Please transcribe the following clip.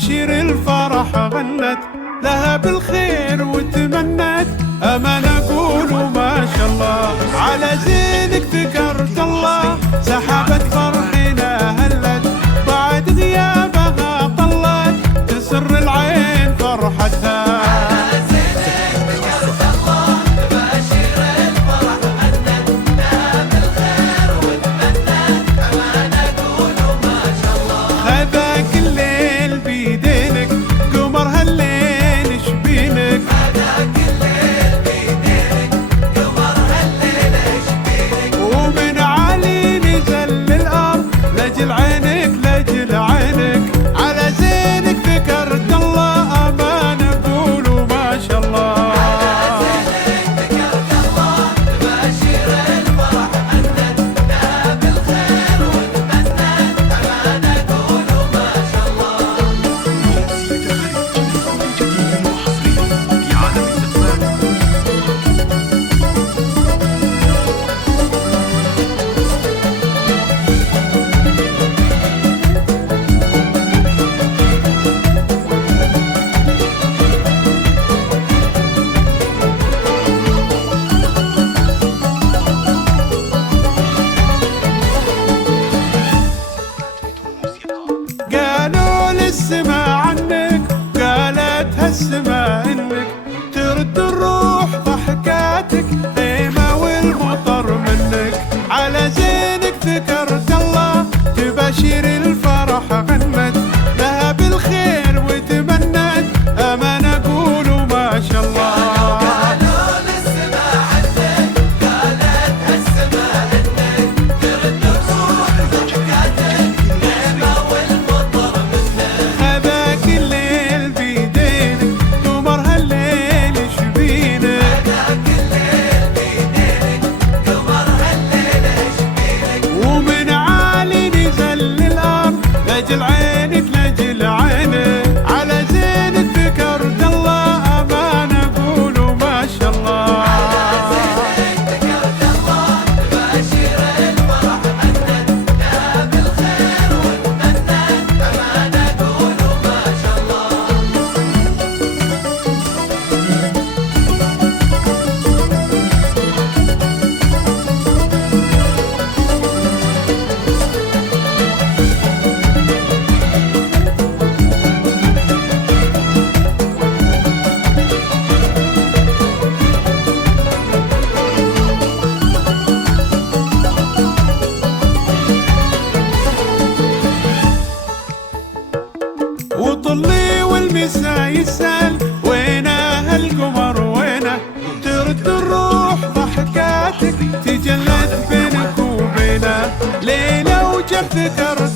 تباشر الفرح غنت لها بالخير وتمنت. أمان أقول ما شاء الله على زينك ذكرت الله، سحبت فرحنا هلت بعد غيابها طلت، تسر العين فرحتها. لجل عينك على زينك ذكرت الله، أمان أقول ما شاء الله. على زينك ذكرت الله تباشر الفرح أنت لها بالخير وتمنت، أمان أقول ما شاء الله. في عالم السما عنك قالت هالسما انك ترد الروح ضحكاتك، غيمة والمطر منك على زينك ذكرت الله، تباشر الفرح غنت لها بالخير وتمنت، أمان أقول ما شاء الله. لجل عينك على زينك ذكرت الله، أمان أقول ما شاء الله. على زينك ذكرت الله تباشر الفرح أنت لها بالخير وتمنت، أمان أقول ما شاء الله. وطلي والمسا يسأل وينه القمر وينه، ترد الروح ضحكاتك تجلت بينك وبينه، ليلة وجف ذكر